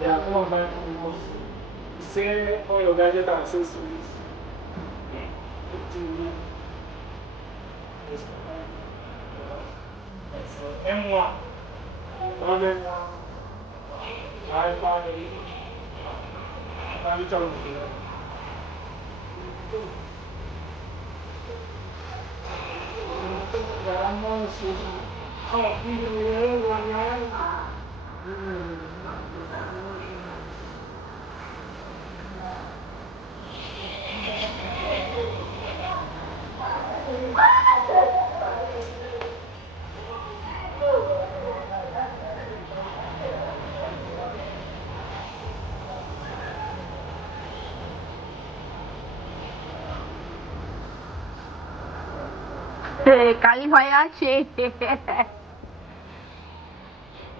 Ya, como vamos. Você foi o gajo da Suíça. M1. Olha, vai, vai, então. Kali ভয় আছে